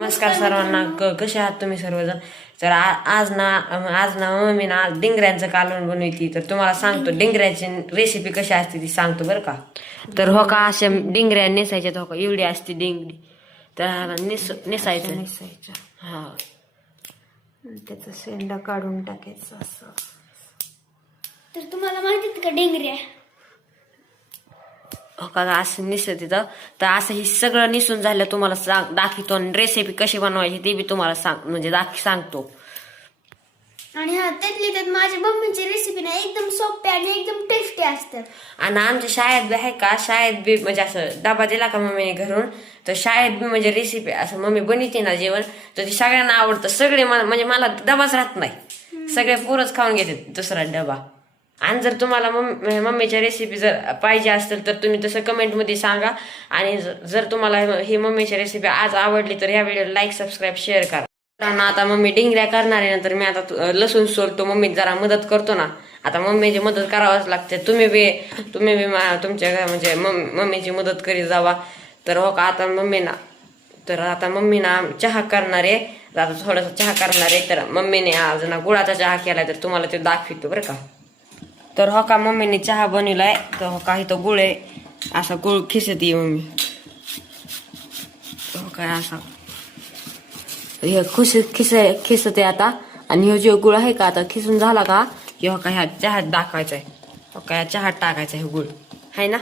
नमस्कार सर्वांना. कसे आहात तुम्ही सर्वजण. तर आज ना मम्मी ना डिंगऱ्यांचं कालवण बनवती. तर तुम्हाला सांगतो डिंगऱ्याची रेसिपी कशी असते ती सांगतो बरं का. तर हो का अशा डिंगऱ्या नेसायच्या. हो का एवढी असते डिंगरी. तर नेसायचं. हा त्याचा शेंडा काढून टाकायचा असं. तर तुम्हाला माहितीत का डिंगऱ्या? हो का असं निसत तिथं. तर असं हे सगळं निसून झालं तुम्हाला दाखवतो आणि रेसिपी कशी बनवायची ते बी तुम्हाला सांगतो. आणि हा त्यात माझ्या मम्मीची रेसिपी ना एकदम सोप्या आणि एकदम टेस्टी असतात. आणि आमच्या शाळेत बी आहे का, शाळेत बी म्हणजे असं डबा दिला का मम्मीने घरून, तर शाळेत बी म्हणजे रेसिपी असं मम्मी बनवते ना जेवण, तर ती सगळ्यांना आवडतं. सगळे म्हणजे मला डबाच राहत नाही, सगळे पोरच खाऊन घेतात दुसरा डबा. आणि जर तुम्हाला मम्मीच्या रेसिपी जर पाहिजे असेल तर तुम्ही तसं कमेंटमध्ये सांगा. आणि जर तुम्हाला ही मम्मीची रेसिपी आज आवडली तर या व्हिडिओला लाईक, सबस्क्राईब, शेअर करा. आता मम्मी डिंगऱ्या करणार आहे ना, तर मी आता लसूण सोलतो. मम्मी जरा मदत करतो ना, आता मम्मीची मदत करावंच लागते. तुम्ही बी तुमच्या म्हणजे मम्मीची मदत करीत जावा. तर हो का आता मम्मी ना चहा करणार आहे. आता थोडासा चहा करणार आहे. तर मम्मीने आज ना गुळाचा चहा केलाय, तर तुम्हाला ते दाखवतो बरं का. तर हो का मम्मीने चहा बनवलाय. तर हो का इथं गुळ आहे, असा गुळ खिसती मम्मी. हो काय असा हे खिसते आता. आणि हे जो गुळ आहे का आता खिसून झाला का, हे हो का ह्या चहात टाकायचा आहे. हो का ह्या चहात टाकायचा हे गुळ आहे ना.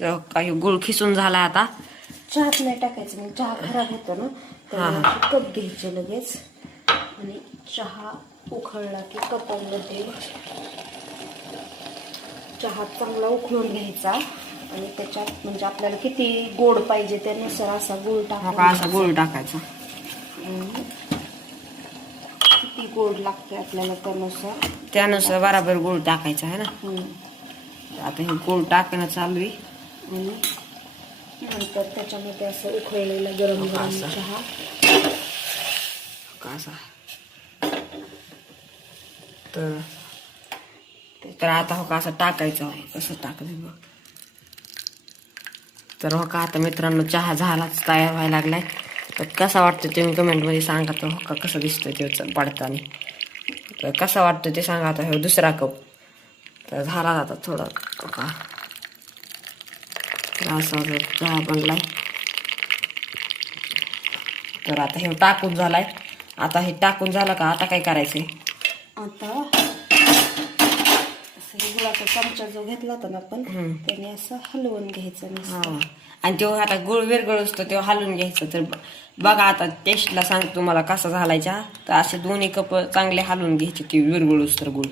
तर हो का हे गुळ खिसून झाला आता. चहात नाही टाकायचं, मग चहा खराब होतो ना. तर कप घ्यायचे लगेच आणि चहा उखळला की कपामध्ये चहा चांगला उकळून घ्यायचा. आणि त्याच्यात म्हणजे आपल्याला किती गोड पाहिजे त्यानुसार असा गुळ टाकायचा. असा गुळ टाकायचा. किती गोड लागते आपल्याला त्यानुसार बराबर गुळ टाकायचा आहे ना. आता हे गुळ टाकणं चालू आहे. आणि नंतर त्याच्यामध्ये असं उकळलेला गरम गरम चहा कसा. तर आता हो का असं टाकायचं. कसं टाकायचं बघ. तर हो का आता मित्रांनो चहा झालाच, तयार व्हायला लागलाय. तर कसा वाटतं तुम्ही कमेंटमध्ये सांगा. तर हो का कसं दिसतंय ते पडताना. तर कसा वाटतं ते सांगा. आता हे दुसरा कप तर झाला आता थोडा हो का असा चहा बनलाय. तर आता हे टाकून झालाय. आता हे टाकून झालं का आता काय करायचंय. आता असं गुळाचा चमचा जो घेतला होता ना आपण, त्याने असं हलवून घ्यायचं. आणि तो आता गुळ वेगळं असतो तो हलवून घ्यायचं. तर बघा आता टेस्टला सांगतो तुम्हाला कसा झालाय चहा. तर असे दोन्ही कप चांगले हलवून घ्यायचे ती विरगुळूस तर गुळ.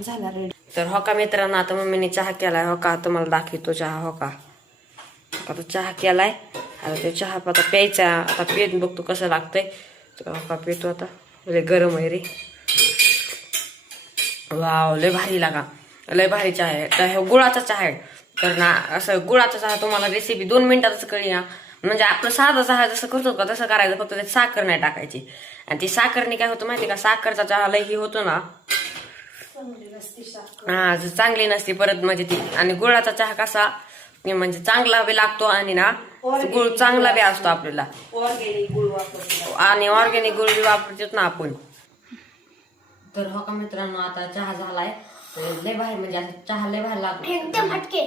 झाला रेडी. तर हो का मित्रांनो आता मम्मीने चहा केलाय. हो का तुम्हाला दाखवतो चहा. हो का आता चहा केलाय. आता तो चहा आता प्यायचा. आता पेत बघतो कसं लागतंय. तर हो का पितो आता. लय गरम आहे रे. वाव लय भारी लागा. लय भारी चहा आहे. तर हे गुळाचा चहा आहे. तर ना असं गुळाचा चहा तुम्हाला रेसिपी 2 मिनिटातच कळली ना. म्हणजे आपलं साधा चहा जसं करतो का तसं करायचं, फक्त त्यात साखर नाही टाकायची. आणि ती साखरने काय होतं माहिती का, साखरचा चहा लय ही होतो ना. हा चांगली नसती परत म्हणजे ती. आणि गुळाचा चहा कसा म्हणजे चांगला बी लागतो आणि ना गुळ चांगला बी असतो आपल्याला. आणि ऑर्गॅनिक गुळ बी वापरतो ना आपण. तर हो का मित्रांनो आता चहा झालाय. लय भारी म्हणजे असं चहा लय भारी लागतो एकदम हटके.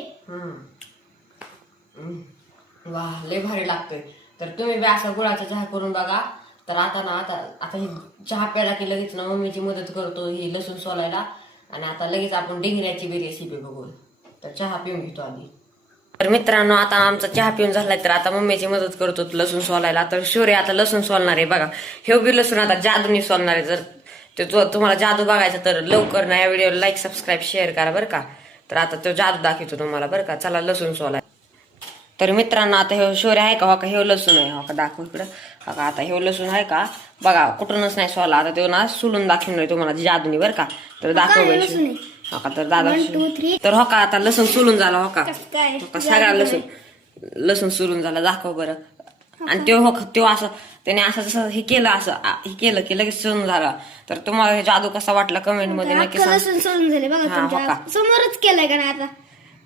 वा लय भारी लागतोय. तर तुम्ही बी असा गुळाचा चहा करून बघा. तर आता ही चहा प्यायला की लगेच ना मम्मीची मदत करतो ही लसूण सोलायला. आणि आता लगेच आपण डिंगऱ्याची बी रेसिपी बघू. तर चहा पिऊन घेतो आधी. तर मित्रांनो आता आमचा चहा पिऊन झालाय. तर आता मम्मीची मदत करतो लसूण सोलायला. तर शौर्य आता लसूण सोलणार आहे बघा. हे बी लसूण आता जादूनी सोलणार आहे. जर ते तुम्हाला जादू बघायचा तर लवकर ना या व्हिडिओला लाईक, सबस्क्राईब, शेअर करा बरं का. तर आता तो जादू दाखवतो तुम्हाला बरं का. चला लसूण सोलाय. तर मित्रांनो आता हे शौर्य आहे का. हो का हे लसूण आहे. हो का दाखव इकडं. हो का आता हे लसूण आहे का बघा. कुठूनच नाही सोला. आता तो ना सोलून दाखवणार तुम्हाला जादूनी बरं का. तर दाखव हो का. तर दादा तर हो का आता लसूण सोलून झाला. हो का सगळा लसूण सोलून झाला. दाखव बरं. आणि तो असं त्याने असं जसं हे केलं असं हे केलं की लगेच सोलून झाला. तर तुम्हाला हे जादू कसा वाटला कमेंट मध्ये नक्की लसूण सोलून झाले बघा. तुमच्या समोरच केलंय का नाही आता.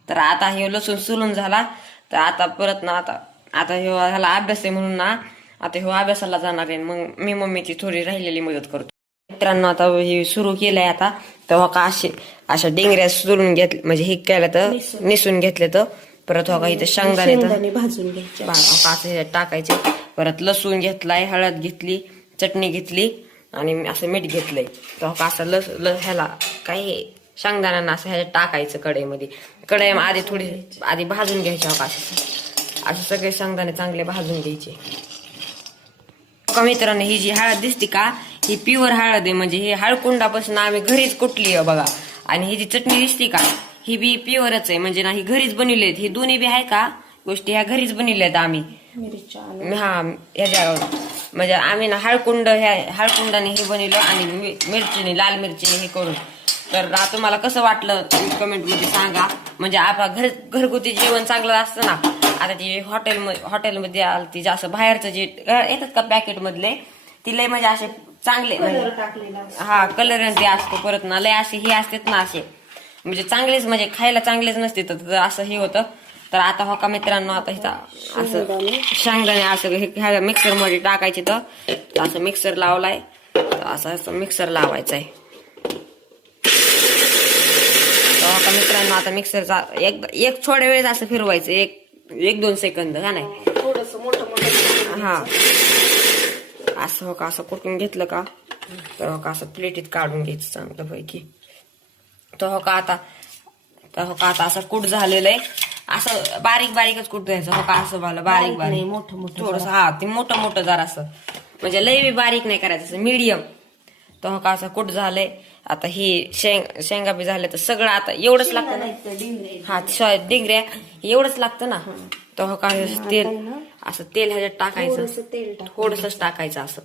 तर आता हे लसूण सोलून झाला. तर आता परत ना आता ह्याला अभ्यास आहे म्हणून ना आता ह्यो अभ्यासाला जाणार आहे. मग मी मम्मीची थोडी राहिलेली मदत करतो. मित्रांनो आता हे सुरू केलंय आता तेव्हा का अशा डेंगऱ्या सुरून घेतल्या म्हणजे हे केलं तर निसून घेतले तर परत हो का इथं शेंगदाणे भाजून घ्यायचे असं टाकायचे. परत लसूण घेतलाय, हळद घेतली, चटणी घेतली आणि असं मीठ घेतलंय. तर का असं ह्याला काय शेंगदाण्यांना असं ह्याच्यात टाकायचं कढईमध्ये. कढई आधी थोडी आधी भाजून घ्यायची. हो का असे सगळे शेंगदाणे चांगले भाजून घ्यायचे. का मित्रांनो ही जी हळद दिसते का ही प्युअर हळद आहे. म्हणजे ही हळकुंडापासून आम्ही घरीच कुटली आहे बघा. आणि ही जी चटणी दिसते का ही बी प्युअरच आहे. म्हणजे ना ही घरीच बनवली आहेत. ही दोन्ही बी आहे का गोष्टी ह्या घरीच बनवल्या आहेत आम्ही. हा ह्याच्यावर म्हणजे आम्ही ना हळकुंडाने हे बनवलं आणि मिरचीने लाल मिरचीने हे करून. तर तुम्हाला कसं वाटलं कमेंट मध्ये सांगा. म्हणजे आपला घरगुती जेवण चांगलं असतं ना. आता ती हॉटेलमध्ये ती जास्त बाहेरचं जे येतात का पॅकेट मधले ती लय म्हणजे असे चांगले हा कलर ते असतो. परत ना लय असे हे असतात ना असे म्हणजे चांगलेच म्हणजे खायला चांगलेच नसते. तर असं हे होतं. तर आता हो का मित्रांनो आता इथं असं शेंगदाणे असं ह्या मिक्सर मध्ये टाकायचे. तर असं मिक्सर लावलाय असं मिक्सर लावायचं आहे. तर मित्रांनो आता मिक्सरचा एक थोड्या वेळेस असं फिरवायचं एक 2 सेकंद का नाही थोडस मोठं हा असं हो का असं कुटून घेतलं का तर हो का असं प्लेटीत काढून घ्यायचं चांगलं पैकी. तर हो का आता असं कूट झालेलं आहे. असं बारीकच कुट द्यायचं. हो का असं मला बारीक मोठं थोडस हा ते मोठं जरा असं म्हणजे लय बी बारीक नाही करायचं असं मीडियम. तर हो का असं कुट झालंय. आता ही शेंगा बी झाले तर सगळं आता एवढंच लागतं ना. हा डिंगऱ्या एवढंच लागतं ना. तर हो का तेल असं तेल ह्याच्यात टाकायचं थोडस टाकायचं असं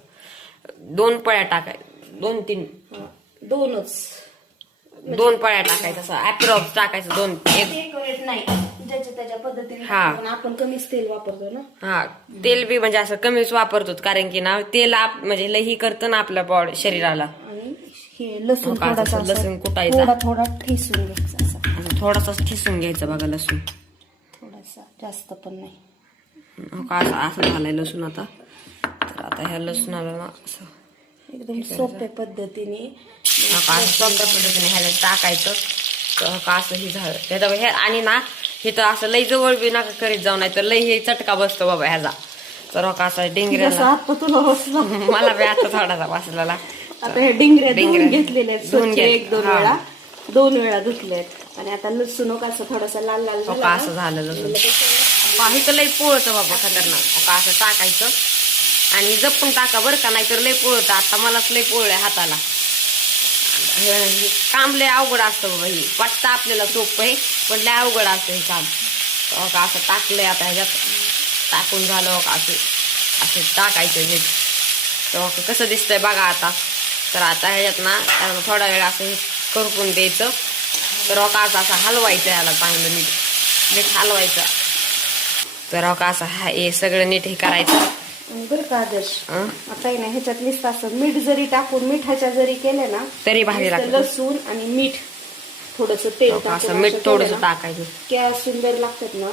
2 पळ्या टाकायचं 2-3 2 पळ्या टाकायचं असं अप्रॉक्स टाकायचं 2 नाही त्याच्या पद्धतीने हा आपण कमीच तेल वापरतो ना. हा तेल बी म्हणजे असं कमीच वापरतो कारण की ना तेल म्हणजे लई करतं ना आपल्या बॉडी शरीराला. आणि हे लसूण लसूण कुटायचा थोडा ठेसून घ्यायचा असं थोडासा ठेसून घ्यायचं बघा लसूण थोडासा जास्त पण नाही. हो का असं झालंय लसूण आता. तर आता ह्या लसूणाला ना असं एकदम सोप्या पद्धतीने सोप्या पद्धतीने ह्याला टाकायचं. तर का असं हे झालं त्याचं हे आणि ना हे तर असं लई जवळ बी नका करीत जाऊ नाही तर लई हे चटका बसतो बाबा ह्याचा. तर हो का असं डिंगऱ्याला मला बी आता थोडासा वाचलेला. आता हे डिंगऱ्या घेतलेले आहेत स्वच्छ 1-2 वेळा धुतलेत. आणि आता लसूण असं थोडासा लाल असं झालं लसूण हे तर लई पोळतं बाबा खतरनाक. का असं टाकायचं आणि जपून टाका बरं का नाही तर लई पोळतं. आता मलाच लई पोळलंय हाताला. काम लय अवघड असतं बाबा. ही वाटतं आपल्याला सोपं आहे पण लय अवघड असतं हे काम. का असं टाकलंय आता ह्याच्यात टाकून झालं का असं टाकायचं नीट. तर कसं दिसतंय बघा आता. तर आता ह्याच्यात ना थोडा वेळ असं हे करपून द्यायचं. तर असं हलवायचं ह्याला चांगलं नीट हलवायचं. तर असं हे सगळं नीट हे करायचं. बरं का आदर्श आता ना ह्याच्यात नुसतं असं मीठ जरी टाकून मिठाच्या जरी केलं ना तरी भारी लागतं. लसूण आणि मीठ थोडस तेल असं मीठ थोडस टाकायचं. क्या सुंदर लागतात ना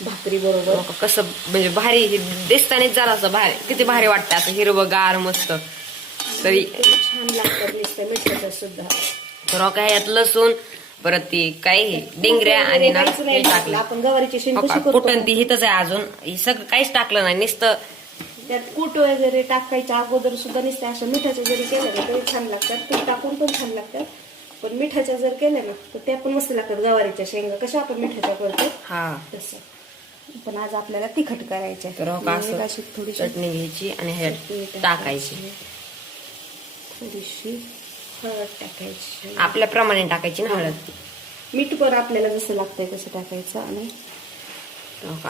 भाकरी बरोबर. कसं म्हणजे भारी दिसतानीच जरा असं भारी किती भारी वाटतं असं हिरवगार मस्त. तरी छान लागतात नुसतं मिठाच्या सुद्धा. तर ह्यात लसूण परत ती काही डिंगऱ्या आणि ना हे टाकलं आपण गवारीची शेंग कशी करतो कुठं ती हिथच आहे अजून हे सगळं काहीच टाकलं नाही नुसतं त्यात कूट वगैरे टाकायच्या अगोदर सुद्धा नुसतं असं मिठाच्या जरी केलं ना तरी छान लागतात. ते टाकून पण छान लागतात. पण मिठाच्या जर केल्या ना तर त्या पण मस्त लागतात. गवारीच्या शेंगा कशा आपण मिठाच्या करतो तसं. पण आज आपल्याला तिखट करायचं. तर अशी थोडी चटणी घ्यायची आणि ह्यात टाकायची. थोडीशी हळद टाकायची आपल्याप्रमाणे टाकायची ना हळद. मीठ पण आपल्याला जसं लागतंय तसं टाकायचं. आणि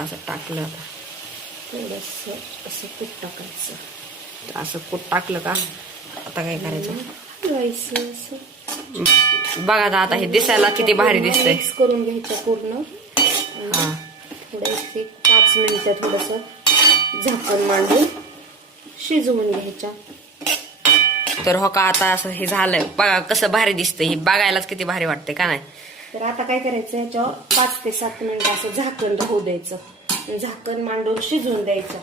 असं टाकलं आता थोडस असं कूट टाकायचं. असं कूट टाकलं का आता काय करायचं बघा. आता हे दिसायला किती भारी दिसतंय. मिक्स करून घ्यायचं पूर्ण. थोडं 5 मिनिटं थोडस झाकण मांडून शिजवून घ्यायच्या. तर हो का आता असं हे झालंय बघा कसं भारी दिसतंय. हे बघायलाच किती भारी वाटतंय का नाही. तर आता काय करायचं, ह्याच्यावर 5 ते 7 मिनिटं असं झाकण होऊ द्यायचं, झाकण मांडून शिजवून द्यायचं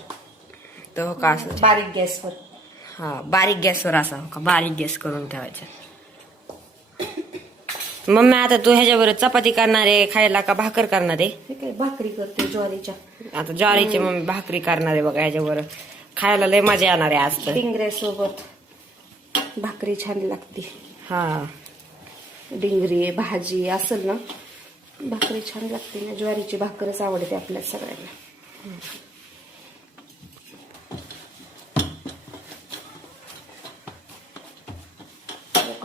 तर हो का असं बारीक गॅसवर. हा बारीक गॅसवर असा हो का बारीक गॅस करून ठेवायचा. मम्मी आता तू ह्याच्यावर चपाती करणार आहे खायला का भाकर करणार आहे? हे काय भाकरी करते ज्वारीच्या. आता ज्वारीची मम्मी भाकरी करणार आहे बघा, ह्याच्यावर खायला लय मजा येणार आहे आज तर. डिंगऱ्यासोबत भाकरी छान लागते. हा डिंगरी भाजी असेल ना, भाकरी छान लागते ना. ज्वारीची भाकरच आवडते आपल्या सगळ्यांना.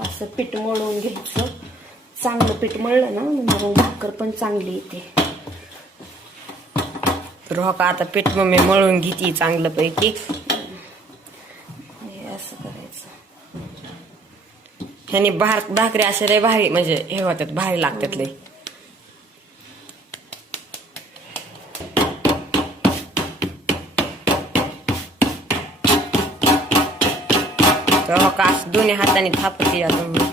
असं पीठ मळून घ्यायचं, चांगलं पीठ मळलं ना मग भाकर पण चांगली येते. तर हो का आता पीठ मम्मी मळून घेते चांगलं पैकी. हे असं करायचं. ह्यानी भाकरी असे लय भारी म्हणजे हे होतात, भारी लागतात लय. तर हो का असं दोन्ही हाताने थापते आता.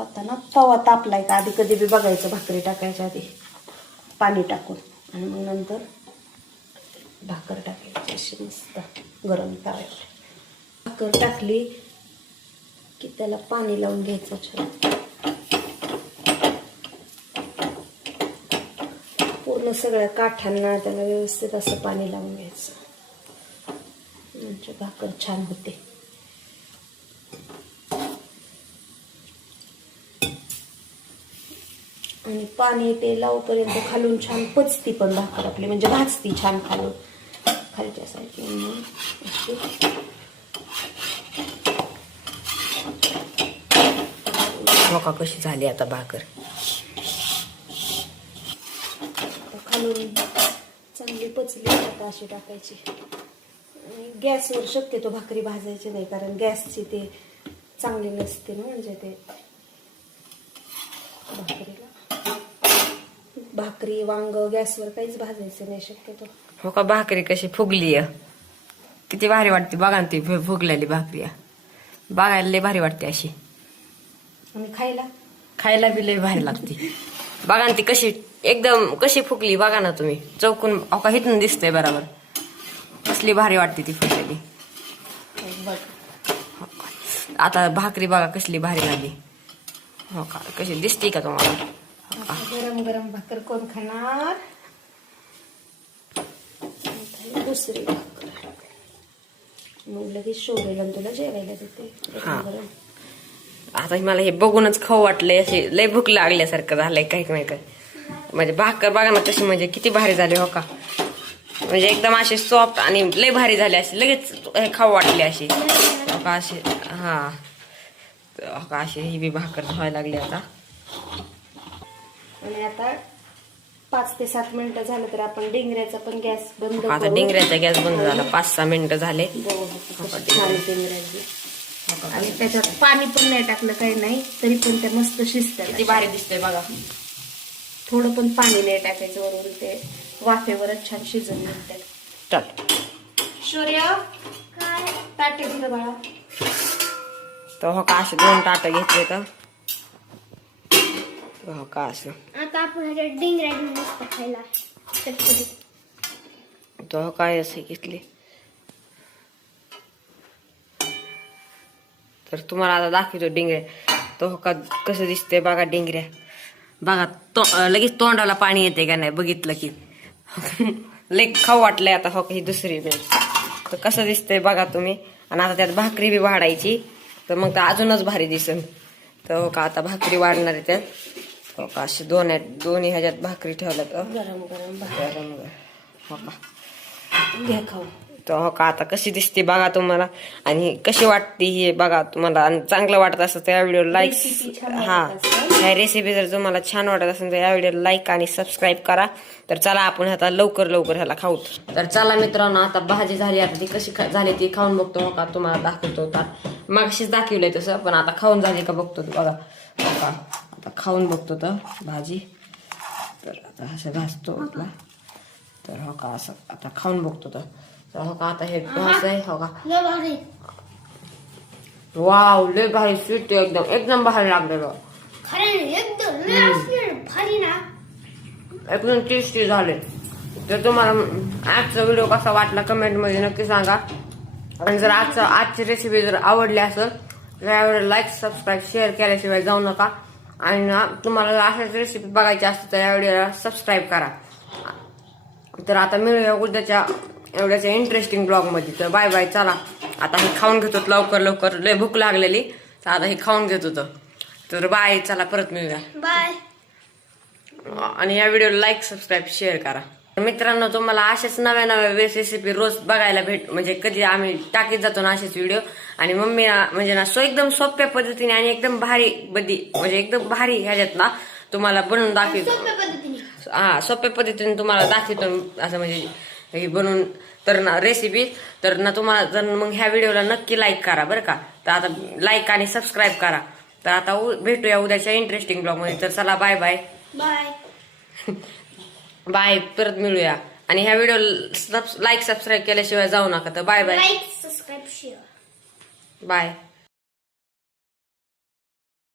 आता ना तवा तापलाय का आधी कधी बी बघायचं, भाकरी टाकायच्या आधी पाणी टाकून आणि मग नंतर भाकर टाकायची अशी मस्त गरम तव्यावर. भाकर टाकली की त्याला पाणी लावून घ्यायचं छान, पूर्ण सगळ्या काठांना त्याला व्यवस्थित असं पाणी लावून घ्यायचं, म्हणजे भाकर छान होते. आणि पाणी ते लावपर्यंत खालून छान पचती पण भाकर आपली, म्हणजे भाजती छान खालून खालच्या साईडला. मका कशी झाली आता भाकर. खालून चांगली पचली आता अशी टाकायची. आणि गॅसवर शक्यतो भाकरी भाजायची नाही, कारण गॅसची ते चांगली नसते ना, म्हणजे ते भाकरी वांग गॅसवर काहीच भाजायचं नाही शक्यतो. हो का भाकरी कशी फुगली, किती भारी वाटते बघा ना ती फुगलेली भाकरी. बघायला लय भारी वाटते अशी, आणि खायला बी लय भारी लागते. बघा ना ती कशी एकदम कशी फुगली बघा ना तुम्ही, चौकून हो का हिथून दिसतंय बरोबर. कसली भारी वाटते ती फुगलेली. आता भाकरी बघा कसली भारी झाली. हो का कशी दिसते का तुम्हाला? गरम गरम भाकर कोण खाणार? दुसरी भाकर मग लगेच शोधेला तुला जेवायला देते गरम. आता मला हे बघूनच खाऊ वाटलंय, असे लय भूक लागल्यासारखं झालंय काही नाही काय. म्हणजे भाकर बघा ना कशी म्हणजे किती भारी झाली हो का, म्हणजे एकदम अशी सॉफ्ट आणि लय भारी झाली, अशी लगेच खाऊ वाटली अशी हो का अशी. हा हो का अशी ही बी भाकर व्हायला लागली आता. आणि आता 5 ते 7 मिनिटं झालं तर आपण डिंगऱ्याचा पण गॅस बंद करू. आता डिंगऱ्याचा गॅस बंद झाला, 5-6 मिनिटं झाले. छान डिंगऱ्याची. आणि त्याच्यात पाणी पण नाही टाकलं काही नाही, तरी पण त्या मस्त शिजतात. किती भारी दिसतंय बघा. थोडं पण पाणी नाही टाकायचं वरून, ते वाफेवरच छान शिजून निघतात. शौर्य ताटे दिलं बाळा. तर हो का असे 2 ताटं घेतले तर हो का असं. आता आपण ह्याच्यात डिंगऱ्या घेऊन मस्त खायला चटपटीत. तो हो काय असे घेतले. तर तुम्हाला आता दाखवतो डिंगऱ्या. तो हो का कसं दिसते बघा डिंगऱ्या. बघा लगेच तोंडाला पाणी येते का नाही बघितलं की. लई खाऊ वाटलंय आता हो का ही दुसरी वेळ. तर कसं दिसतंय बघा तुम्ही. आणि आता त्यात भाकरी बी वाढायची तर मग तर अजूनच भारी दिसेल. तर हो का आता भाकरी वाढणार आहे त्यात. हो का असे दोन्ही ह्याच्यात भाकरी ठेवल्या तर गरम गरम गरम हो का घ्या खाऊ. तर हो का आता कशी दिसते बघा तुम्हाला, आणि कशी वाटते हे बघा तुम्हाला. आणि चांगलं वाटत असं तर या व्हिडिओ लाईक, हा ह्या रेसिपी जर तुम्हाला छान वाटत असेल तर या व्हिडिओ लाईक आणि सबस्क्राईब करा. तर चला आपण आता लवकर ह्याला खाऊ. तर चला मित्रांनो आता भाजी झाली, आता ती कशी झाली ती खाऊन बघतो. हो का तुम्हाला दाखवतो. तर मागशीच दाखवलंय तसं, पण आता खाऊन झाली का बघतो बघा. हो का आता खाऊन बघतो तर भाजी. तर आता असं घासतो आपला. तर हो का असं आता खाऊन बघतो. तर हो का आता हे घास आहे हो का. वाव लय भारी स्वीट एकदम एकदम भारी लागलेलं. खरं एकदम लय असलं भारी ना. एकदम टेस्टी झाले. तर तुम्हाला आजचा व्हिडिओ कसा वाटला कमेंट मध्ये नक्की सांगा. आणि जर आजची रेसिपी जर आवडली असेल तर यावेळेला लाईक सबस्क्राईब शेअर केल्याशिवाय जाऊ नका. आणि ना तुम्हाला जर अशाच रेसिपी बघायची असतील तर या व्हिडिओला सबस्क्राईब करा. तर आता मिळूया उद्याच्या एवढ्याच्या इंटरेस्टिंग ब्लॉग मध्ये. तर बाय बाय. चला आता हे खाऊन घेतो लवकर लवकर. लय भूक लागलेली तर आता हे खाऊन घेत होतं. तर बाय. चला परत मिळूया. बाय. आणि या व्हिडिओला लाईक सबस्क्राईब शेअर करा. मित्रांनो तुम्हाला अशाच नव्या नव्या रेसिपी रोज बघायला म्हणजे कधी आम्ही टाकीत जातो ना असेच व्हिडिओ. आणि मम्मी म्हणजे ना एकदम सोप्या पद्धतीने आणि एकदम भारी म्हणजे एकदम भारी ह्याच्यात ना तुम्हाला बनवून दाखवतो. सोप्या पद्धतीने. हा सोप्या पद्धतीने तुम्हाला दाखवतो असं म्हणजे हे बनवून. तर ना रेसिपी तर ना तुम्हाला जर मग ह्या व्हिडिओला नक्की लाईक करा बरं का. तर आता लाईक आणि सबस्क्राईब करा. तर आता भेटूया उद्याच्या इंटरेस्टिंग ब्लॉग मध्ये. तर चला बाय बाय. बाय. बाय. परत मिळूया. आणि ह्या व्हिडिओ लाईक सबस्क्राईब केल्याशिवाय जाऊ नका. तर bye bye. Like subscribe share. Bye.